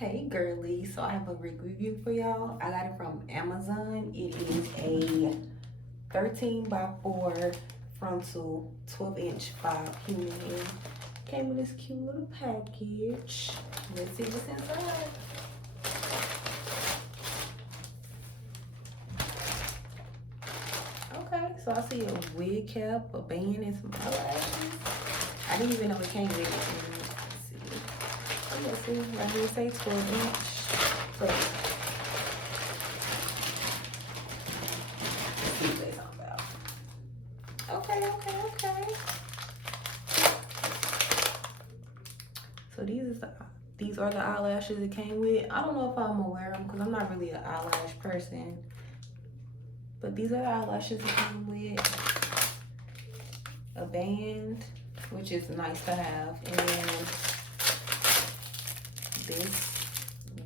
Hey girly, so I have a wig review for y'all. I got it from Amazon. It is a 13 by 4 frontal 12-inch 5 human hair. Came with this cute little package. Let's see what's inside. Okay, so I see a wig cap, a band, and some eyelashes. I didn't even know it came with it. Let's see, right here it says 12-inch. So, let's see what they're talking about. Okay. So these are the eyelashes it came with. I don't know if I'm gonna wear them because I'm not really an eyelash person. But these are the eyelashes it came with. A band, which is nice to have, and then this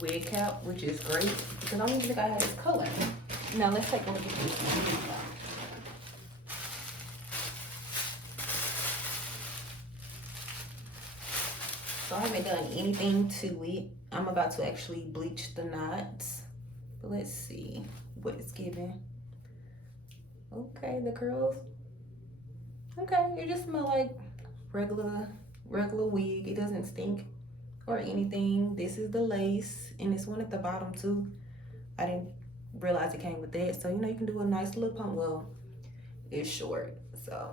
wig cap, which is great because I don't even think I had this color. Now let's take a look at this one. So I haven't done anything to it. I'm about to actually bleach the knots, but let's see what it's giving. Okay, the curls. Okay, it just smells like regular wig. It doesn't stink or anything. This is the lace, and it's one at the bottom too. I didn't realize it came with that. So, you know, you can do a nice little pony. Well, it's short, so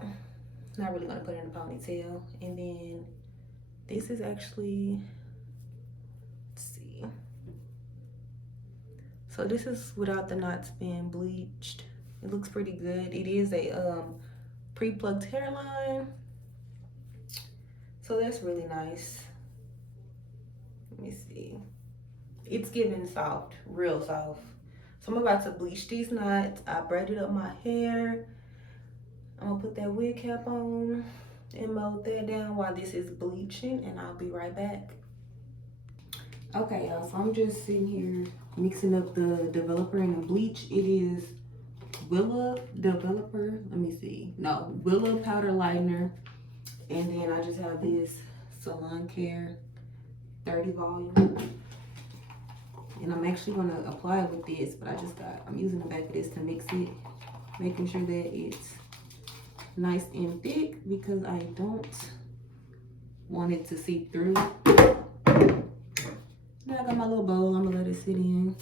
not really gonna put it in a ponytail. And then this is actually, let's see. So this is without the knots being bleached. It looks pretty good. It is a pre-plucked hairline. So that's really nice. Let me see. It's giving soft, real soft. So I'm about to bleach these knots. I braided up my hair. I'm gonna put that wig cap on and melt that down while this is bleaching, and I'll be right back. Okay, y'all, so I'm just sitting here mixing up the developer and the bleach. It is Willa developer, let me see. No, Willa powder lightener. And then I just have this Salon Care 30 volume. And I'm actually gonna apply it with this, but I'm using the back of this to mix it, making sure that it's nice and thick because I don't want it to seep through. Now I got my little bowl, I'm gonna let it sit in.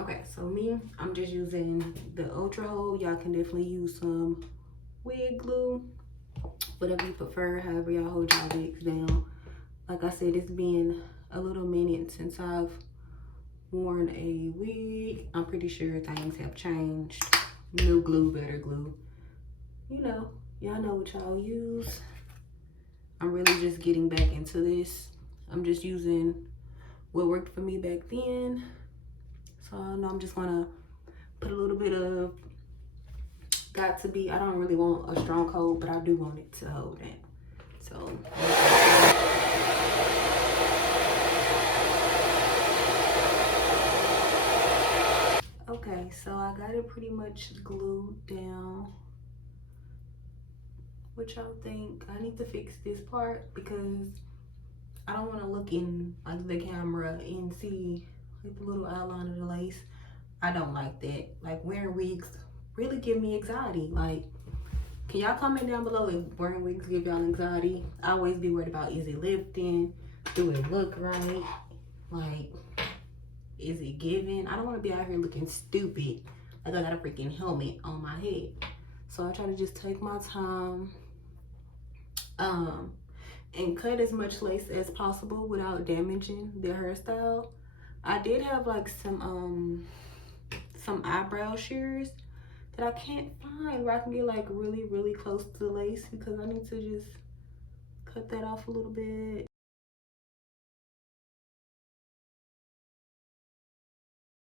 Okay, so I'm just using the Ultra Hold. Y'all can definitely use some wig glue, whatever you prefer, however y'all hold y'all wigs down. Like I said, it's been a little minute since I've worn a wig. I'm pretty sure things have changed. New glue, better glue. You know, y'all know what y'all use. I'm really just getting back into this. I'm just using what worked for me back then. So I know I'm just gonna put a little bit of got to be, I don't really want a strong coat, but I do want it to hold that. So okay, so I got it pretty much glued down. What y'all think? I need to fix this part because I don't want to look in like the camera and see like the little outline of the lace. I don't like that. Like wearing wigs really give me anxiety. Like, can y'all comment down below if wearing wigs give y'all anxiety? I always be worried about, is it lifting? Do it look right? Like, is it giving? I don't want to be out here looking stupid like I got a freaking helmet on my head. So I try to just take my time and cut as much lace as possible without damaging the hairstyle. I did have like some eyebrow shears that I can't find where I can get like really close to the lace, because I need to just cut that off a little bit.